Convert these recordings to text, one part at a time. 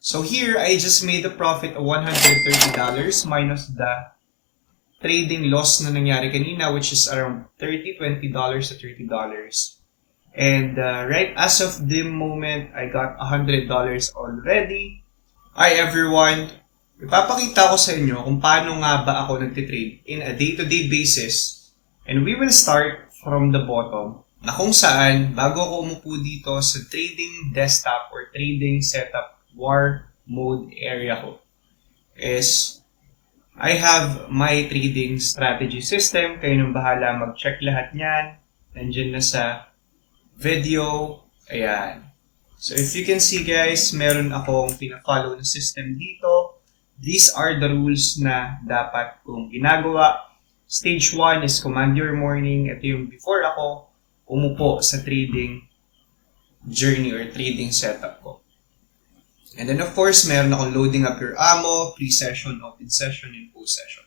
So here, I just made a profit of $130 minus the trading loss na nangyari kanina, which is around $20 to $30. And right as of the moment, I got $100 already. Hi everyone! Ipapakita ko sa inyo kung paano nga ba ako nagtitrade in a day-to-day basis. And we will start from the bottom, na kung saan, bago ako umupo dito sa trading desktop or trading setup war mode area ko, is I have my trading strategy system. Kayo nang bahala mag-check lahat niyan. Nandiyan na sa video. Ayan. So if you can see guys, meron akong pina-follow na system dito. These are the rules na dapat kong ginagawa. Stage 1 is command your morning. Ito yung before ako umupo sa trading journey or trading setup ko. And then of course, meron akong loading up your ammo, pre-session, open session, and post-session.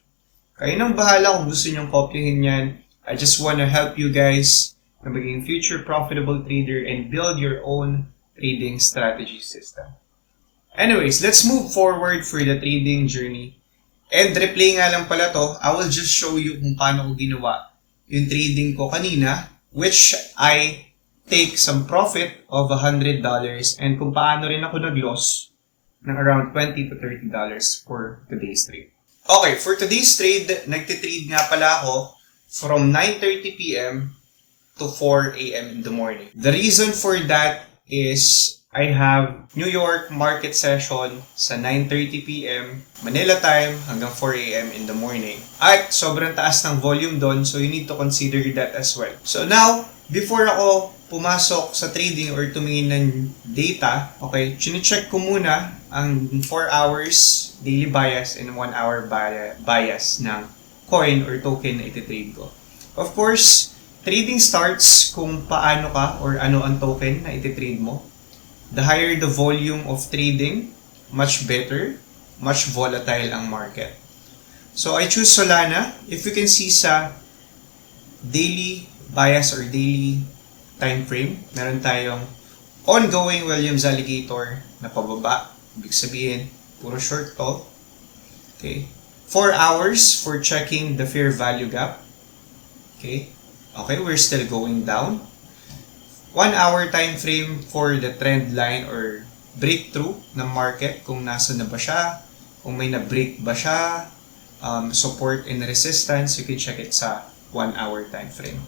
Kayo nang bahala kung gusto nyong kopyahin yan. I just wanna help you guys na maging future profitable trader and build your own trading strategy system. Anyways, let's move forward for the trading journey. And replay nga lang pala to, I will just show you kung paano ko ginawa yung trading ko kanina, which I take some profit of $100 and kung paano rin ako nag-loss ng around $20 to $30 for today's trade. Okay, for today's trade, nagtitrade nga pala ako from 9:30 p.m. to 4 a.m. in the morning. The reason for that is I have New York market session sa 9:30 p.m. Manila time hanggang 4 a.m. in the morning. At sobrang taas ng volume doon, so you need to consider that as well. So now, before ako pumasok sa trading or tumingin ng data, okay, chine-check ko muna ang 4 hours daily bias and 1 hour bias ng coin or token na ititrade ko. Of course, trading starts kung paano ka or ano ang token na ititrade mo. The higher the volume of trading, much better, much volatile ang market. So I choose Solana. If you can see sa daily bias or daily time frame, meron tayong ongoing Williams alligator na pababa. Ibig sabihin, puro short to. Okay. 4 hours for checking the fair value gap. Okay. Okay, we're still going down. 1 hour time frame for the trend line or breakthrough ng market, kung nasa na ba siya, kung may na-break ba siya, support and resistance, you can check it sa 1 hour time frame.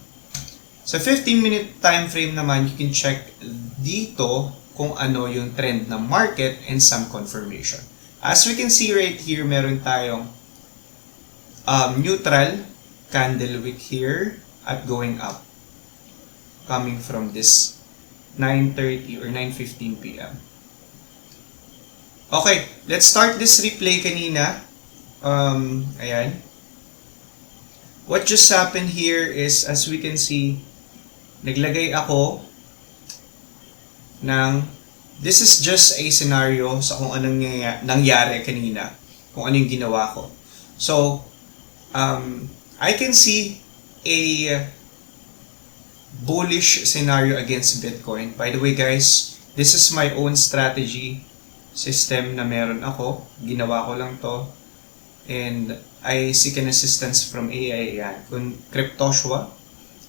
Sa 15-minute time frame naman, you can check dito kung ano yung trend ng market and some confirmation. As we can see right here, meron tayong neutral candle wick here at going up, coming from this 9:30 or 9:15 p.m. Okay, let's start this replay kanina. Ayan. What just happened here is, as we can see, naglagay ako ng, this is just a scenario sa kung anong nangyari kanina, kung ano yung ginawa ko. So, I can see a bullish scenario against Bitcoin. By the way guys, this is my own strategy system na meron ako. Ginawa ko lang to. And I seek an assistance from AI yan. Kung Cryptoshua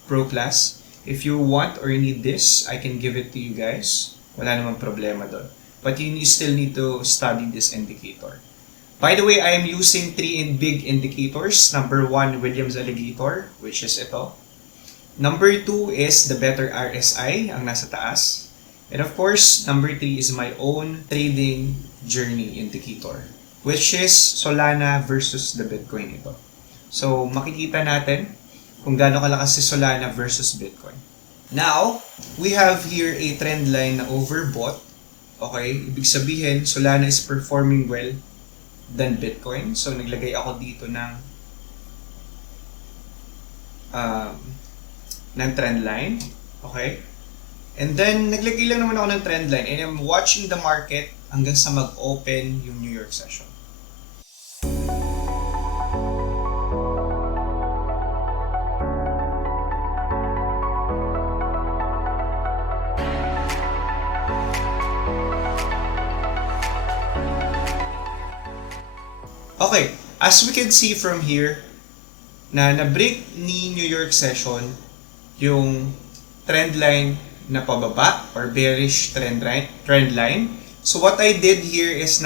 Pro Class, if you want or need this, I can give it to you guys. Wala namang problema doon. But you still need to study this indicator. By the way, I am using 3 big indicators. Number 1, Williams alligator, which is ito. Number 2 is the better RSI, ang nasa taas. And of course, number 3 is my own trading journey indicator, which is Solana versus the Bitcoin ito. So, makikita natin kung gaano kalakas si Solana versus Bitcoin. Now, we have here a trend line na overbought. Okay, ibig sabihin, Solana is performing well than Bitcoin. So, naglagay ako dito ng trend line. Okay? And then, naglagay lang naman ako ng trend line and I'm watching the market hanggang sa mag-open yung New York session. Okay, as we can see from here, na-break ni New York session yung trend line na pababa or bearish trend line. So what I did here is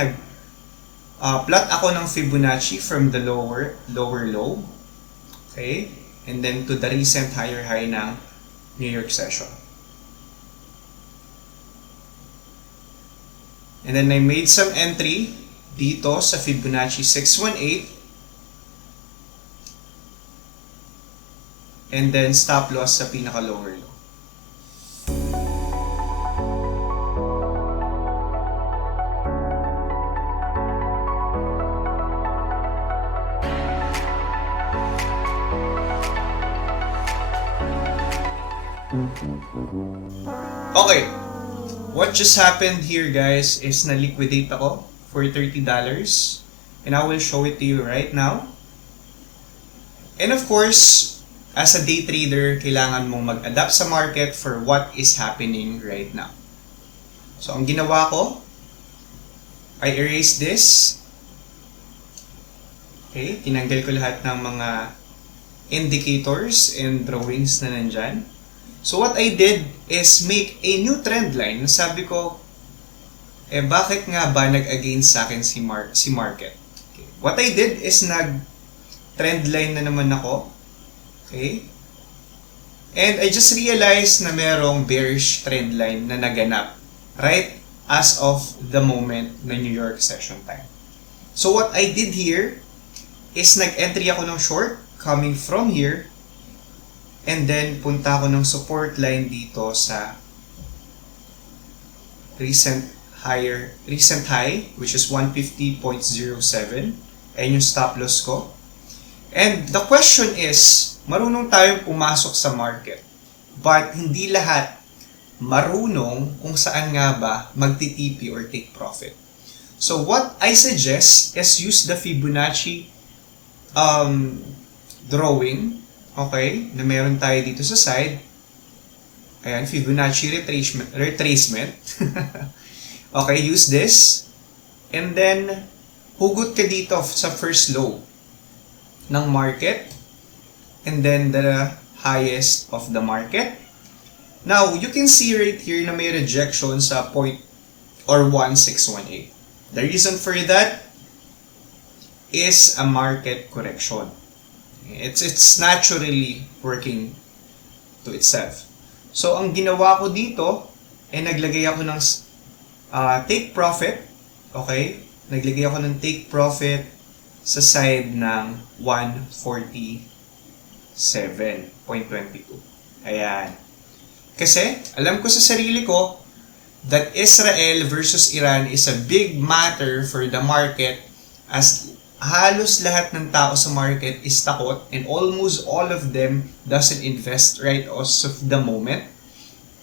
plot ako ng Fibonacci from the lower low. Okay? And then to the recent higher high ng New York session. And then I made some entry dito sa Fibonacci 618. And then stop loss sa pinaka lower low. Okay, what just happened here guys is na-liquidate ako for $30 and I will show it to you right now. And of course, as a day trader, kailangan mong mag-adapt sa market for what is happening right now. So ang ginawa ko, I erased this. Okay, tinanggal ko lahat ng mga indicators and drawings na nandyan. So what I did is make a new trend line. Sabi ko, bakit nga ba nag-against sa akin si market? Okay. What I did is nag-trend line na naman ako. Okay? And I just realized na merong bearish trend line na naganap right as of the moment na New York session time. So what I did here is nag-entry ako ng short coming from here. And then, punta ako ng support line dito sa recent high, which is 150.07. Ayan yung stop loss ko. And the question is, marunong tayong pumasok sa market. But hindi lahat marunong kung saan nga ba magtitipi or take profit. So what I suggest is use the Fibonacci drawing. Okay, na meron tayo dito sa side. Ayan, Fibonacci retracement. Okay, use this. And then, hugot ka dito sa first low ng market. And then, the highest of the market. Now, you can see right here na may rejection sa point or 1618. The reason for that is a market correction. It's naturally working to itself. So, ang ginawa ko dito, naglagay ako ng take profit. Okay? Naglagay ako ng take profit sa side ng 147.22. Ayan. Kasi, alam ko sa sarili ko that Israel versus Iran is a big matter for the market as halos lahat ng tao sa market is takot and almost all of them doesn't invest right as of the moment.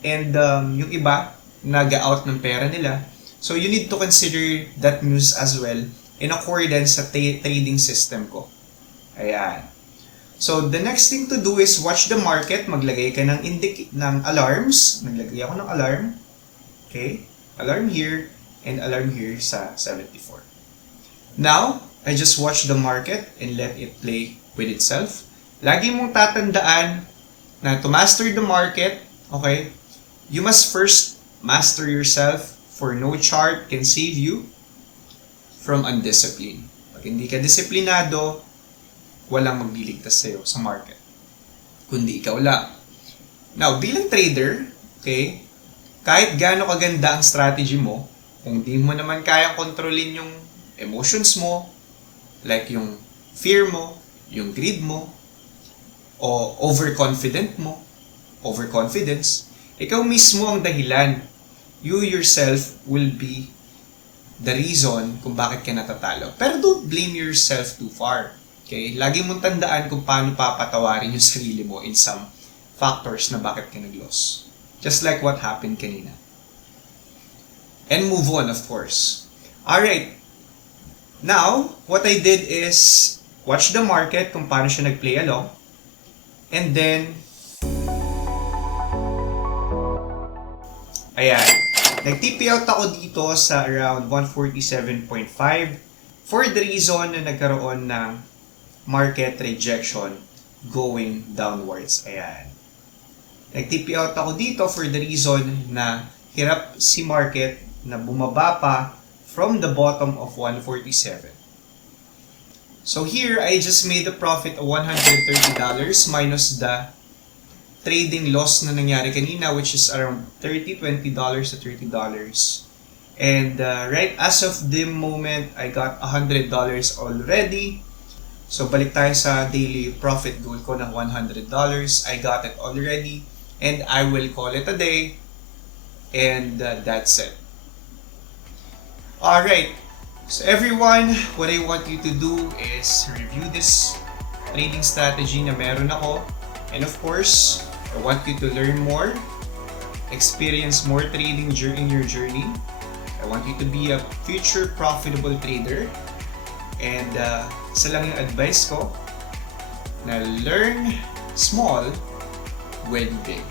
And yung iba, nag-out ng pera nila. So you need to consider that news as well in accordance sa trading system ko. Ayan. So the next thing to do is watch the market. Maglagay ka ng alarms. Naglagay ako ng alarm. Okay? Alarm here and alarm here sa 74. Now, I just watch the market and let it play with itself. Lagi mong tatandaan na to master the market, okay, you must first master yourself, for no chart can save you from undiscipline. Pag hindi ka disiplinado, walang magliligtas sa'yo sa market, kundi ikaw lang. Now, bilang trader, okay, kahit gaano kaganda ang strategy mo, kung di mo naman kayang kontrolin yung emotions mo, like yung fear mo, yung greed mo, o overconfidence, ikaw mismo ang dahilan. You yourself will be the reason kung bakit ka natatalo. Pero don't blame yourself too far. Okay? Lagi mong tandaan kung paano papatawarin yung sarili mo in some factors na bakit ka nag-loss. Just like what happened kanina. And move on, of course. Alright. Now, what I did is watch the market kung paano siya nag-play along. And then, ayan. Nag-TP out ako dito sa around 147.5 for the reason na nagkaroon ng market rejection going downwards. Ayan. Nag-TP out ako dito for the reason na hirap si market na bumaba pa from the bottom of 147. So here, I just made a profit of $130 minus the trading loss na nangyari kanina, which is around $20 to $30. And right as of the moment, I got $100 already. So balik tayo sa daily profit goal ko ng $100. I got it already. And I will call it a day. And that's it. Alright. So everyone, what I want you to do is review this trading strategy na meron ako. And of course, I want you to learn more, experience more trading during your journey. I want you to be a future profitable trader. And isa lang yung advice ko, na learn small, win big.